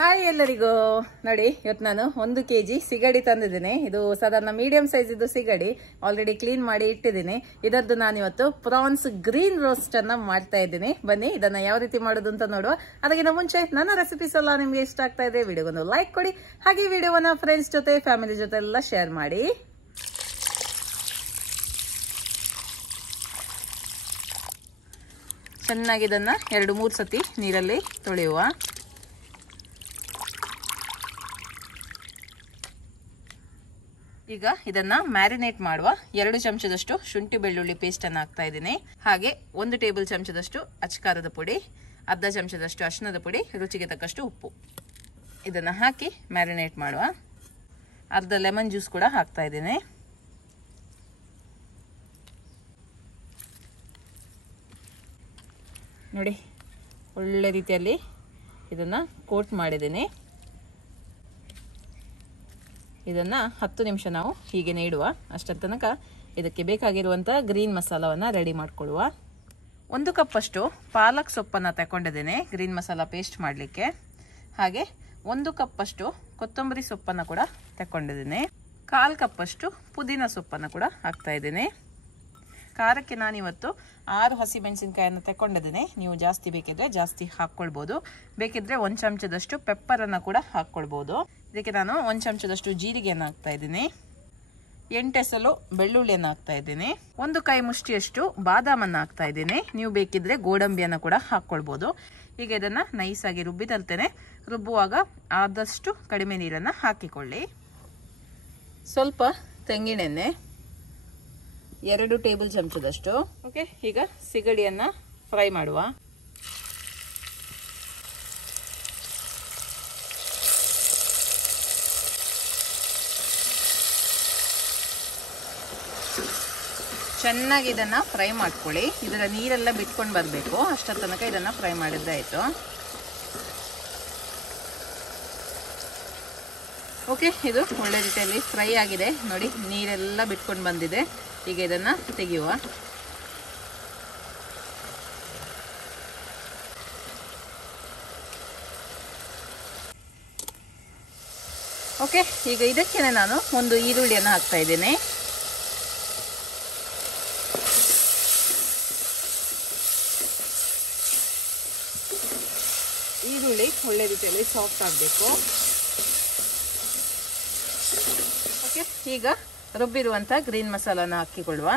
Hi ಎಲ್ಲರಿಗೂ. ನೋಡಿ ಇವತ್ತು ನಾನು 1 kg ಸಿಗಡಿ ತಂದಿದ್ದೀನಿ. ಇದು ಸಾಧಾರಣ ಮೀಡಿಯಂ ಸೈಜ್ ಇದು ಸಿಗಡಿ. ಆಲ್ರೆಡಿ ಕ್ಲೀನ್ ಮಾಡಿ ಇಟ್ಟಿದ್ದೀನಿ. ಇದರದ್ದು ನಾನು ಇವತ್ತು ಪ್ರಾನ್ಸ್ ಗ್ರೀನ್ ರೋಸ್ಟ್ ಅನ್ನ ಮಾಡ್ತಾ ಇದ್ದೀನಿ. ಬನ್ನಿ ಇದನ್ನ ಯಾವ ರೀತಿ ಮಾಡೋದು ಅಂತ ನೋಡುವ. ಅದಕ್ಕಿಂತ ಮುಂಚೆ ನನ್ನ ರೆಸಿಪೀಸ್ ಎಲ್ಲ ನಿಮ್ಗೆ ಇಷ್ಟ ಆಗ್ತಾ ಇದೆ, ವಿಡಿಯೋಗೊಂದು ಲೈಕ್ ಕೊಡಿ. ಹಾಗೆ ವಿಡಿಯೋವನ್ನ ಫ್ರೆಂಡ್ಸ್ ಜೊತೆ ಫ್ಯಾಮಿಲಿ ಜೊತೆ ಎಲ್ಲ ಶೇರ್ ಮಾಡಿ. ಚೆನ್ನಾಗಿ ಇದನ್ನ 2-3 ಸತಿ ನೀರಲ್ಲಿ ತೊಳೆಯುವ. ಈಗ ಇದನ್ನ ಮ್ಯಾರಿನೇಟ್ ಮಾಡುವ. 2 ಚಮಚದಷ್ಟು ಶುಂಠಿ ಬೆಳ್ಳುಳ್ಳಿ ಪೇಸ್ಟ್ ಅನ್ನು ಹಾಕ್ತಾ ಇದ್ದೀನಿ. ಹಾಗೆ 1 ಟೇಬಲ್ ಚಮಚದಷ್ಟು ಅಚ್ಚಕಾರದ ಪುಡಿ, ಅರ್ಧ ಚಮಚದಷ್ಟು ಅರಿಶಿಣದ ಪುಡಿ, ರುಚಿಗೆ ತಕ್ಕಷ್ಟು ಉಪ್ಪು. ಇದನ್ನ ಹಾಕಿ ಮ್ಯಾರಿನೇಟ್ ಮಾಡುವ. ಅರ್ಧ ಲೆಮನ್ ಜ್ಯೂಸ್ ಕೂಡ ಹಾಕ್ತಾ ಇದ್ದೀನಿ. ನೋಡಿ ಒಳ್ಳೆ ರೀತಿಯಲ್ಲಿ ಇದನ್ನ ಕೋಟ್ ಮಾಡಿದ್ದೀನಿ. ಇದನ್ನ 10 ನಿಮಿಷ ನಾವು ಹೀಗೆ ಇಡುವ. ಅಷ್ಟರ ತನಕ ಇದಕ್ಕೆ ಬೇಕಾಗಿರುವಂತ ಗ್ರೀನ್ ಮಸಾಲವನ್ನ ರೆಡಿ ಮಾಡ್ಕೊಳ್ಳುವ. 1 ಕಪ್ ಅಷ್ಟು ಪಾಲಕ್ ಸೊಪ್ಪನ್ನ ತಗೊಂಡಿದ್ದೇನೆ ಗ್ರೀನ್ ಮಸಾಲ ಪೇಸ್ಟ್ ಮಾಡಲಿಕ್ಕೆ. ಹಾಗೆ 1 ಕಪ್ ಅಷ್ಟು ಕೊತ್ತಂಬರಿ ಸೊಪ್ಪನ್ನ ಕೂಡ ತಗೊಂಡಿದ್ದೇನೆ. 1/4 ಕಪ್ ಅಷ್ಟು ಪುದೀನ ಸೊಪ್ಪನ್ನ ಕೂಡ ಹಾಕ್ತಾ ಇದ್ದೇನೆ. ಖಾರಕ್ಕೆ ನಾನಿವತ್ತು 6 ಹಸಿಮೆಣಸಿನಕಾಯಿಯನ್ನು ತಗೊಂಡಿದ್ದೇನೆ. ನೀವು ಜಾಸ್ತಿ ಬೇಕಿದ್ರೆ ಜಾಸ್ತಿ ಹಾಕ್ಕೊಳ್ಬಹುದು. ಬೇಕಿದ್ರೆ 1 ಚಮಚದಷ್ಟು ಪೆಪ್ಪರ್ ಅನ್ನ ಕೂಡ ಹಾಕ್ಕೊಳ್ಬಹುದು. ಇದಕ್ಕೆ ನಾನು 1 ಚಮಚದಷ್ಟು ಜೀರಿಗೆಯನ್ನು ಹಾಕ್ತಾ ಇದ್ದೀನಿ. 8 ಎಸಳು ಬೆಳ್ಳುಳ್ಳಿಯನ್ನು ಹಾಕ್ತಾ ಇದ್ದೀನಿ. 1 ಕೈ ಮುಷ್ಟಿಯಷ್ಟು ಬಾದಾಮನ್ನು ಹಾಕ್ತಾ ಇದ್ದೀನಿ. ನೀವು ಬೇಕಿದ್ರೆ ಗೋಡಂಬಿಯನ್ನು ಕೂಡ ಹಾಕ್ಕೊಳ್ಬಹುದು. ಈಗ ಇದನ್ನ ನೈಸ್ ಆಗಿ ರುಬ್ಬಿದಲ್ತೇನೆ. ರುಬ್ಬುವಾಗ ಆದಷ್ಟು ಕಡಿಮೆ ನೀರನ್ನ ಹಾಕಿಕೊಳ್ಳಿ. ಸ್ವಲ್ಪ ತೆಂಗಿನೆಣ್ಣೆ 2 ಟೇಬಲ್ ಚಮಚದಷ್ಟು. ಓಕೆ, ಈಗ ಸಿಗಡಿಯನ್ನ ಫ್ರೈ ಮಾಡುವ. ಚೆನ್ನಾಗಿ ಇದನ್ನ ಫ್ರೈ ಮಾಡ್ಕೊಳ್ಳಿ. ಇದರ ನೀರೆಲ್ಲ ಬಿಟ್ಕೊಂಡು ಬರಬೇಕು. ಅಷ್ಟರ ತನಕ ಇದನ್ನ ಫ್ರೈ ಮಾಡಿದ್ರೆ ಆಯ್ತು. ಓಕೆ, ಇದು ಒಳ್ಳೆ ರೀತಿಯಲ್ಲಿ ಫ್ರೈ ಆಗಿದೆ. ನೋಡಿ ನೀರೆಲ್ಲ ಬಿಟ್ಕೊಂಡು ಬಂದಿದೆ. ಈಗ ಇದನ್ನ ತೆಗೆಯುವ. ಓಕೆ, ಈಗ ಇದಕ್ಕೆ ನಾನು 1 ಈರುಳ್ಳಿಯನ್ನು ಹಾಕ್ತಾ ಇದ್ದೇನೆ. ಈರುಳ್ಳಿ ಒಳ್ಳೆ ರೀತಿಯಲ್ಲಿ ಸಾಫ್ಟ್ ಆಗಬೇಕು. ಓಕೆ, ಈಗ ರುಬ್ಬಿರುವಂತ ಗ್ರೀನ್ ಮಸಾಲಾನ ಹಾಕಿಕೊಳ್ಳುವ.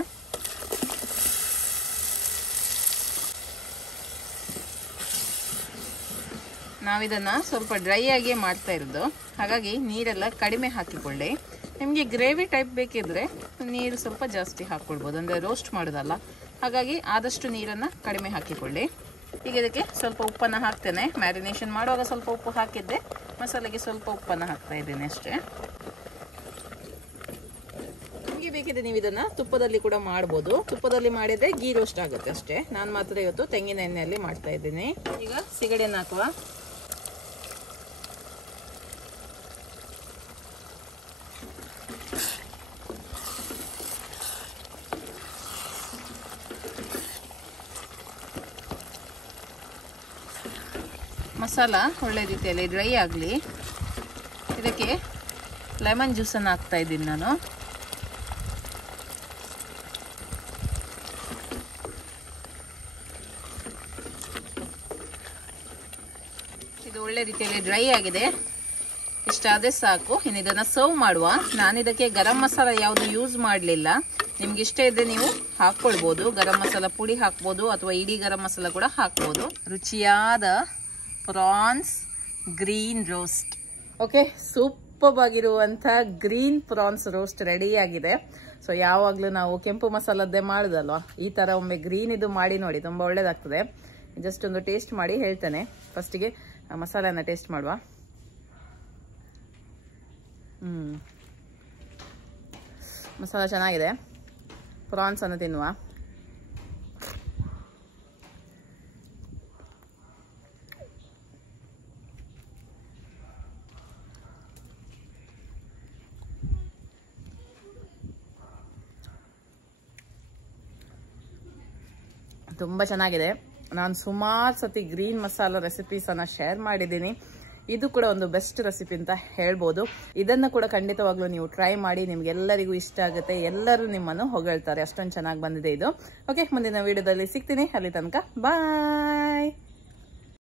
ನಾವಿದನ್ನ ಸ್ವಲ್ಪ ಡ್ರೈ ಆಗಿ ಮಾಡ್ತಾ ಇರೋದು, ಹಾಗಾಗಿ ನೀರೆಲ್ಲ ಕಡಿಮೆ ಹಾಕಿಕೊಳ್ಳಿ. ನಿಮಗೆ ಗ್ರೇವಿ ಟೈಪ್ ಬೇಕಿದ್ರೆ ನೀರು ಸ್ವಲ್ಪ ಜಾಸ್ತಿ ಹಾಕ್ಕೊಳ್ಬೋದು, ಅಂದರೆ ರೋಸ್ಟ್ ಮಾಡೋದಲ್ಲ. ಹಾಗಾಗಿ ಆದಷ್ಟು ನೀರನ್ನು ಕಡಿಮೆ ಹಾಕಿಕೊಳ್ಳಿ. ಈಗ ಇದಕ್ಕೆ ಸ್ವಲ್ಪ ಉಪ್ಪನ್ನು ಹಾಕ್ತೇನೆ. ಮ್ಯಾರಿನೇಷನ್ ಮಾಡುವಾಗ ಸ್ವಲ್ಪ ಉಪ್ಪು ಹಾಕಿದ್ದೆ, ಮಸಾಲೆಗೆ ಸ್ವಲ್ಪ ಉಪ್ಪನ್ನು ಹಾಕ್ತಾ ಇದ್ದೇನೆ ಅಷ್ಟೇ. ನಿಮಗೆ ಬೇಕಿದ್ರೆ ನೀವು ಇದನ್ನ ತುಪ್ಪದಲ್ಲಿ ಕೂಡ ಮಾಡ್ಬೋದು. ತುಪ್ಪದಲ್ಲಿ ಮಾಡಿದ್ರೆ ಗೀ ರೋಸ್ಟ್ ಆಗುತ್ತೆ ಅಷ್ಟೇ. ನಾನು ಮಾತ್ರ ಇವತ್ತು ತೆಂಗಿನ ಎಣ್ಣೆಯಲ್ಲಿ ಮಾಡ್ತಾ ಇದ್ದೀನಿ. ಈಗ ಸಿಗಡಿಯನ್ನು ಹಾಕುವ. ಮಸಾಲ ಒಳ್ಳೆ ರೀತಿಯಲ್ಲಿ ಡ್ರೈ ಆಗಲಿ. ಇದಕ್ಕೆ ಲೆಮನ್ ಜ್ಯೂಸನ್ನು ಹಾಕ್ತಾ ಇದ್ದೀನಿ ನಾನು. ಇದು ಒಳ್ಳೆ ರೀತಿಯಲ್ಲಿ ಡ್ರೈ ಆಗಿದೆ. ಇಷ್ಟಾದರೆ ಸಾಕು. ಇನ್ನು ಇದನ್ನು ಸರ್ವ್ ಮಾಡುವ. ನಾನಿದಕ್ಕೆ ಗರಂ ಮಸಾಲ ಯಾವುದು ಯೂಸ್ ಮಾಡಲಿಲ್ಲ. ನಿಮ್ಗೆ ಇಷ್ಟ ಇದ್ರೆ ನೀವು ಹಾಕ್ಕೊಳ್ಬೋದು. ಗರಂ ಮಸಾಲ ಪುಡಿ ಹಾಕ್ಬೋದು ಅಥವಾ ಇಡೀ ಗರಂ ಮಸಾಲ ಕೂಡ ಹಾಕ್ಬೋದು. ರುಚಿಯಾದ prawns green roast. Okay, super ಆಗಿರುವಂಥ ಗ್ರೀನ್ ಪ್ರಾನ್ಸ್ ರೋಸ್ಟ್ ರೆಡಿ ಆಗಿದೆ. ಸೊ ಯಾವಾಗಲೂ ನಾವು ಕೆಂಪು ಮಸಾಲದ್ದೇ ಮಾಡೋದಲ್ವಾ, ಈ ಥರ ಒಮ್ಮೆ ಗ್ರೀನ್ ಇದು ಮಾಡಿ ನೋಡಿ, ತುಂಬ ಒಳ್ಳೇದಾಗ್ತದೆ. ಜಸ್ಟ್ ಒಂದು ಟೇಸ್ಟ್ ಮಾಡಿ ಹೇಳ್ತೇನೆ. ಫಸ್ಟಿಗೆ ಮಸಾಲೆನ ಟೇಸ್ಟ್ ಮಾಡುವ. ಮಸಾಲ ಚೆನ್ನಾಗಿದೆ. ಪ್ರಾನ್ಸ್ ಅನ್ನು ತಿನ್ನುವ. ತುಂಬ ಚೆನ್ನಾಗಿದೆ. ನಾನು ಸುಮಾರು ಸತಿ ಗ್ರೀನ್ ಮಸಾಲ ರೆಸಿಪೀಸನ್ನು ಶೇರ್ ಮಾಡಿದ್ದೀನಿ. ಇದು ಕೂಡ ಒಂದು ಬೆಸ್ಟ್ ರೆಸಿಪಿ ಅಂತ ಹೇಳ್ಬೋದು. ಇದನ್ನ ಕೂಡ ಖಂಡಿತವಾಗ್ಲೂ ನೀವು ಟ್ರೈ ಮಾಡಿ, ನಿಮ್ಗೆಲ್ಲರಿಗೂ ಇಷ್ಟ ಆಗುತ್ತೆ, ಎಲ್ಲರೂ ನಿಮ್ಮನ್ನು ಹೊಗಳ್ತಾರೆ, ಅಷ್ಟೊಂದು ಚೆನ್ನಾಗಿ ಬಂದಿದೆ ಇದು. ಓಕೆ, ಮುಂದಿನ ವಿಡಿಯೋದಲ್ಲಿ ಸಿಗ್ತೀನಿ, ಅಲ್ಲಿ ತನಕ ಬಾಯ್.